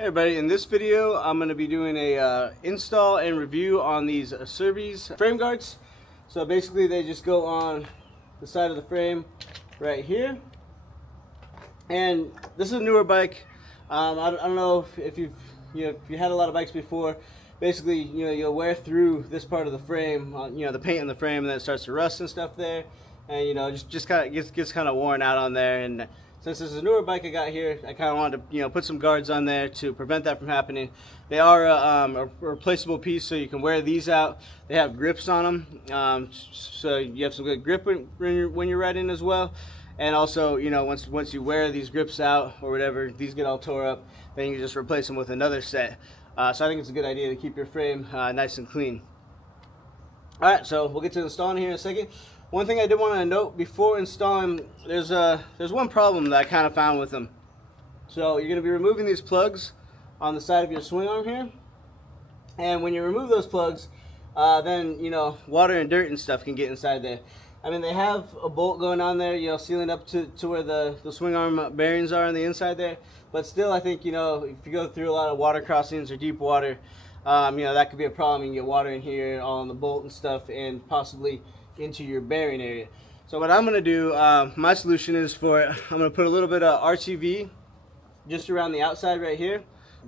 Hey everybody, in this video I'm going to be doing a install and review on these Acerbis frame guards. So basically they just go on the side of the frame right here. And this is a newer bike. I don't know if if you had a lot of bikes before. Basically, you'll wear through this part of the frame, the paint on the frame, and then it starts to rust and stuff there, and just kind of gets kind of worn out on there. And since this is a newer bike I got here, I kind of wanted to put some guards on there to prevent that from happening. They are a replaceable piece, so you can wear these out. They have grips on them, so you have some good grip when you're riding as well. And also, once you wear these grips out or whatever, these get all tore up, then you can just replace them with another set. So I think it's a good idea to keep your frame nice and clean. Alright, so we'll get to installing here in a second. One thing I did want to note before installing, there's one problem that I kind of found with them. So you're going to be removing these plugs on the side of your swing arm here. And when you remove those plugs, then water and dirt and stuff can get inside there. I mean, they have a bolt going on there, sealing up to where the swing arm bearings are on the inside there. But still, I think, if you go through a lot of water crossings or deep water, that could be a problem. You can get water in here, all on the bolt and stuff, and possibly into your bearing area. So what I'm going to do, my solution is I'm going to put a little bit of RTV just around the outside right here,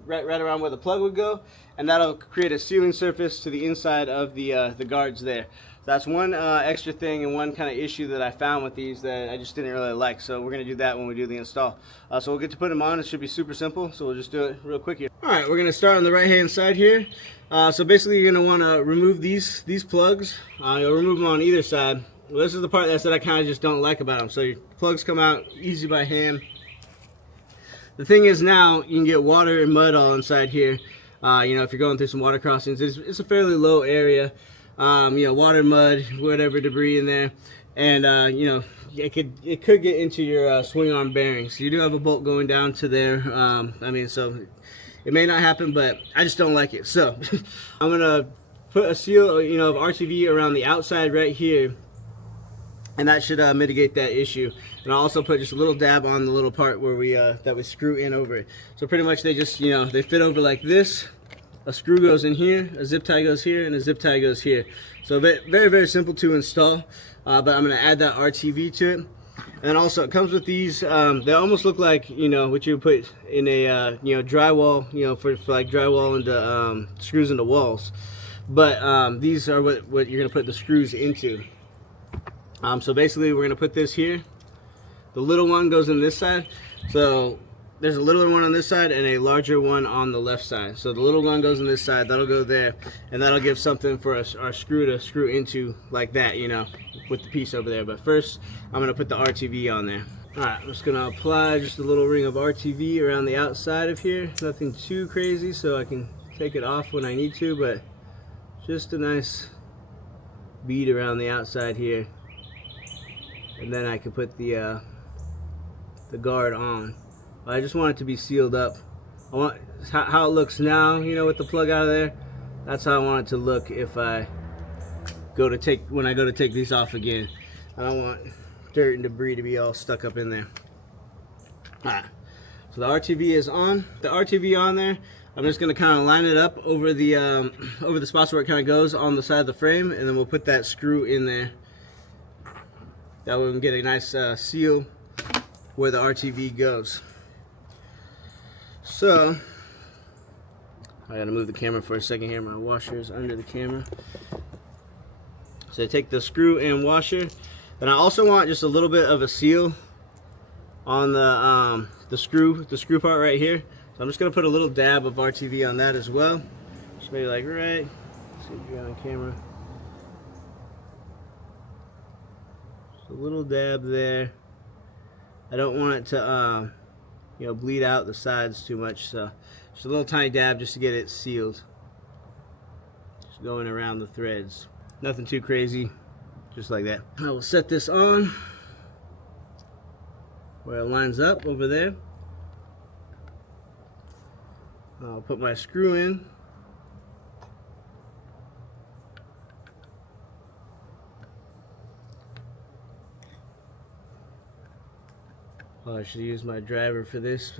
right around where the plug would go, and that'll create a sealing surface to the inside of the guards there. That's one extra thing and one kind of issue that I found with these that I just didn't really like. So we're going to do that when we do the install. So we'll get to put them on. It should be super simple. So we'll just do it real quick here. Alright, we're going to start on the right hand side here. So basically you're going to want to remove these plugs. You'll remove them on either side. Well, this is the part that I kind of just don't like about them. So your plugs come out easy by hand. The thing is, now you can get water and mud all inside here. If you're going through some water crossings, it's a fairly low area. Water, mud, whatever debris in there, and it could get into your swing arm bearings. You do have a bolt going down to there. So it may not happen, but I just don't like it. So I'm gonna put a seal, of RTV around the outside right here, and that should mitigate that issue. And I'll also put just a little dab on the little part where that we screw in over it. So pretty much they just they fit over like this. A screw goes in here, a zip tie goes here, and a zip tie goes here. So very, very simple to install, but I'm going to add that RTV to it. And then also it comes with these, they almost look like, what you would put in a, drywall, for like drywall into screws into walls. But these are what you're going to put the screws into. So basically we're going to put this here. The little one goes in this side. So there's a littler one on this side and a larger one on the left side. So the little one goes on this side, that'll go there, and that'll give something for our screw to screw into like that, with the piece over there. But first, I'm gonna put the RTV on there. All right, I'm just gonna apply just a little ring of RTV around the outside of here. Nothing too crazy, so I can take it off when I need to, but just a nice bead around the outside here. And then I can put the guard on. I just want it to be sealed up. I want how it looks now, with the plug out of there. That's how I want it to look if I when I go to take these off again. I don't want dirt and debris to be all stuck up in there. Alright, so the RTV is on. The RTV on there, I'm just gonna kind of line it up over the spots where it kind of goes on the side of the frame, and then we'll put that screw in there. That way we can get a nice seal where the RTV goes. So I gotta move the camera for a second here. My washer is under the camera. So I take the screw and washer, and I also want just a little bit of a seal on the screw part right here. So I'm just gonna put a little dab of RTV on that as well. Just maybe like right. Let's see if you're on camera. Just a little dab there. I don't want it to bleed out the sides too much, so just a little tiny dab just to get it sealed. Just going around the threads. Nothing too crazy, just like that. I will set this on where it lines up over there. I'll put my screw in. Oh, I should use my driver for this.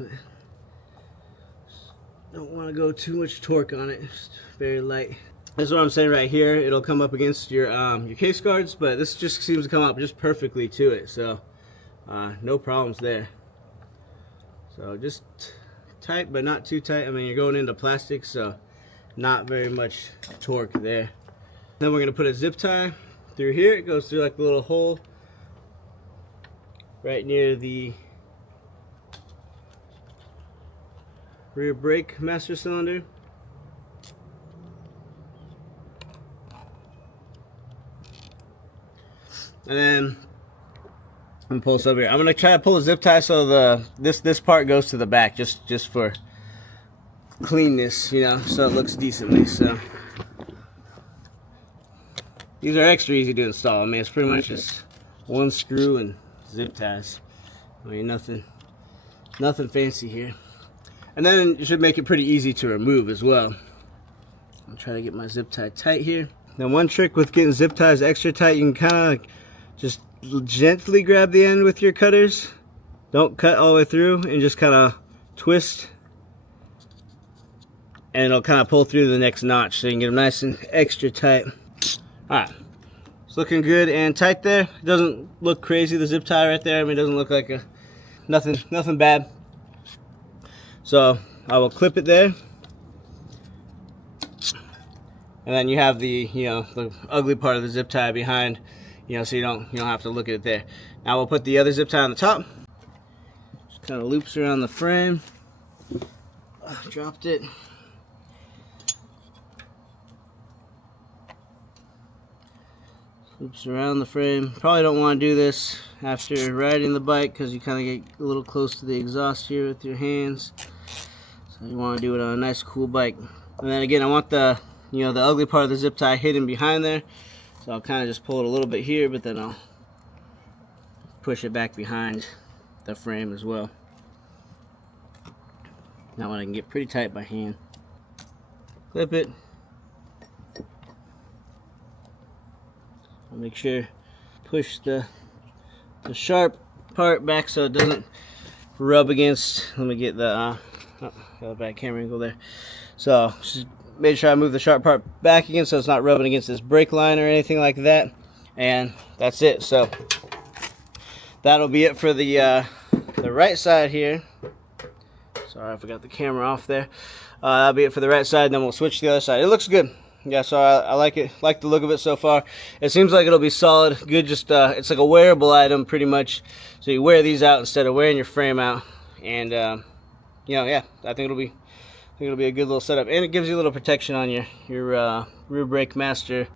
don't want to go too much torque on it, just very light. That's what I'm saying right here. It'll come up against your case guards, but this just seems to come up just perfectly to it, so no problems there. So just tight, but not too tight. I mean, you're going into plastic, so not very much torque there. Then we're gonna put a zip tie through here. It goes through like a little hole right near the rear brake master cylinder. And then I'm gonna pull this over here. I'm gonna try to pull a zip tie so this part goes to the back, just for cleanness, you know, so it looks decently. So these are extra easy to install. I mean, it's pretty much just one screw and zip ties. I mean, nothing fancy here. And then you should make it pretty easy to remove as well. I'll try to get my zip tie tight here. Now, one trick with getting zip ties extra tight, you can kind of just gently grab the end with your cutters. Don't cut all the way through, and just kind of twist, and it'll kind of pull through the next notch, so you can get them nice and extra tight. Alright, it's looking good and tight there. It doesn't look crazy, the zip tie right there. I mean, it doesn't look like nothing bad. So I will clip it there, and then you have the the ugly part of the zip tie behind, so you don't have to look at it there. Now we'll put the other zip tie on the top. Just kind of loops around the frame. Dropped it. Loops around the frame. Probably don't want to do this after riding the bike, because you kind of get a little close to the exhaust here with your hands. So you want to do it on a nice cool bike. And then again, I want the the ugly part of the zip tie hidden behind there. So I'll kind of just pull it a little bit here, but then I'll push it back behind the frame as well. That one I can get pretty tight by hand. Clip it. I'll make sure push the sharp part back so it doesn't rub against. Let me get the got a bad camera angle there. So just make sure I move the sharp part back again so it's not rubbing against this brake line or anything like that. And that's it. So that'll be it for the right side here. Sorry, I forgot the camera off there. That'll be it for the right side, and then we'll switch to the other side. It looks good. Yeah, so I like it. Like the look of it so far. It seems like it'll be solid, good. Just it's like a wearable item pretty much. So you wear these out instead of wearing your frame out, and yeah, I think it'll be a good little setup, and it gives you a little protection on your rear brake master.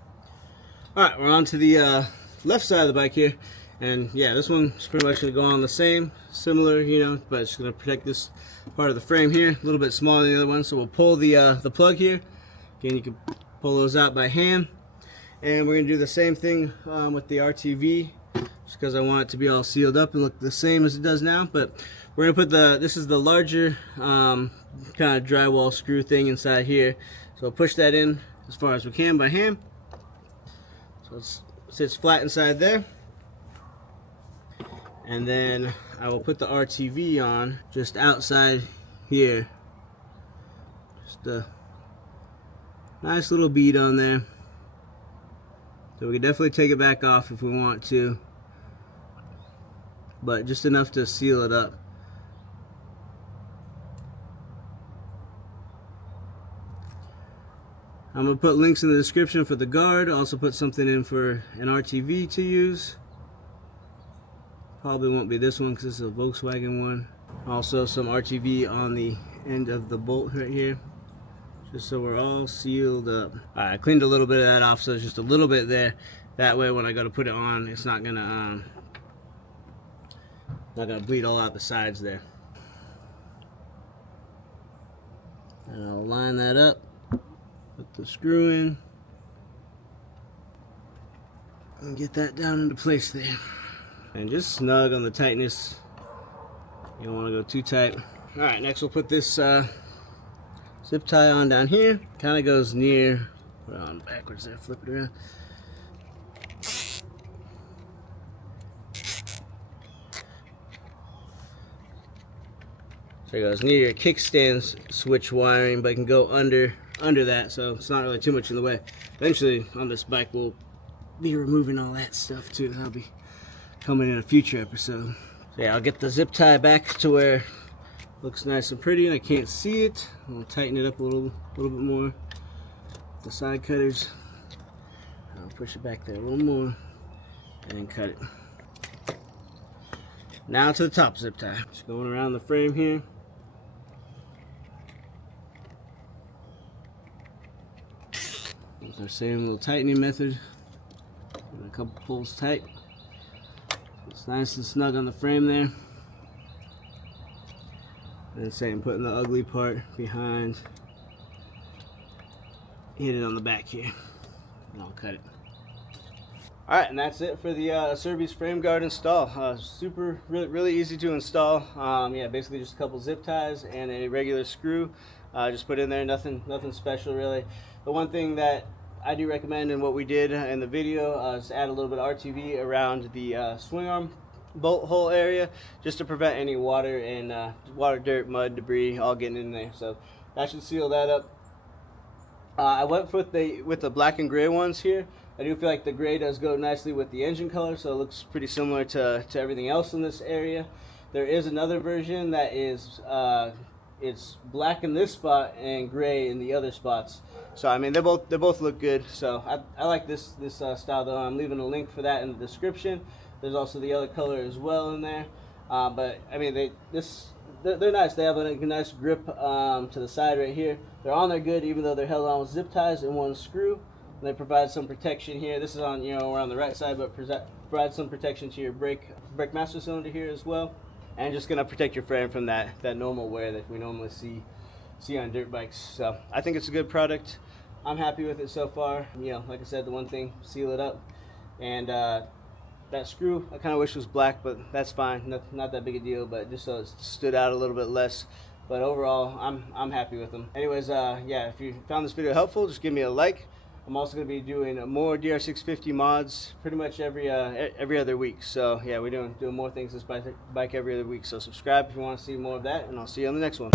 All right, we're on to the left side of the bike here, and yeah, this one's pretty much gonna go on the same, similar, but it's gonna protect this part of the frame here, a little bit smaller than the other one. So we'll pull the plug here. Again, you can pull those out by hand, and we're gonna do the same thing with the RTV, just because I want it to be all sealed up and look the same as it does now. But we're gonna put this is the larger kind of drywall screw thing inside here, so we'll push that in as far as we can by hand, so it sits flat inside there. And then I will put the RTV on just outside here, just a nice little bead on there. So we can definitely take it back off if we want to, but just enough to seal it up. I'm going to put links in the description for the guard. I'll also put something in for an RTV to use. Probably won't be this one because it's a Volkswagen one. Also some RTV on the end of the bolt right here, just so we're all sealed up. Alright, I cleaned a little bit of that off, so it's just a little bit there. That way when I go to put it on, it's not gonna bleed all out the sides there. And I'll line that up, put the screw in, and get that down into place there. And just snug on the tightness. You don't want to go too tight. Alright, next we'll put this zip tie on down here. Kind of goes near, put it on backwards there, flip it around. So it goes near your kickstand switch wiring, but it can go under that, so it's not really too much in the way. Eventually on this bike we'll be removing all that stuff too. That'll be coming in a future episode. So yeah, I'll get the zip tie back to where it looks nice and pretty and I can't see it. I'll tighten it up a little bit more. The side cutters. I'll push it back there a little more and then cut it. Now to the top zip tie. Just going around the frame here. With our same little tightening method. And a couple pulls tight. It's nice and snug on the frame there. And same, putting the ugly part behind. Hit it on the back here. And I'll cut it. Alright, and that's it for the Acerbis frame guard install. Really easy to install. Yeah, basically just a couple zip ties and a regular screw. Just put in there, nothing special really. The one thing that I do recommend, and what we did in the video, is add a little bit of RTV around the swing arm bolt hole area, just to prevent any water and water, dirt, mud, debris all getting in there. So that should seal that up. I went with the black and gray ones here. I do feel like the gray does go nicely with the engine color, so it looks pretty similar to everything else in this area. There is another version that is it's black in this spot and gray in the other spots. So I mean they both look good. So I like this style though. I'm leaving a link for that in the description. There's also the other color as well in there. But I mean they're nice. They have a nice grip to the side right here. They're on there good, even though they're held on with zip ties and one screw. And they provide some protection here. This is on, you know, we're on the right side, but provide some protection to your brake master cylinder here as well. And just gonna protect your frame from that normal wear that we normally see on dirt bikes. So I think it's a good product. I'm happy with it so far. You know, like I said, the one thing, seal it up. And that screw, I kind of wish was black, but that's fine. Not that big a deal, but just so it stood out a little bit less. But overall, I'm happy with them. Anyways, yeah, if you found this video helpful, just give me a like. I'm also going to be doing more DR650 mods pretty much every other week. So yeah, we're doing more things this bike every other week. So subscribe if you want to see more of that, and I'll see you on the next one.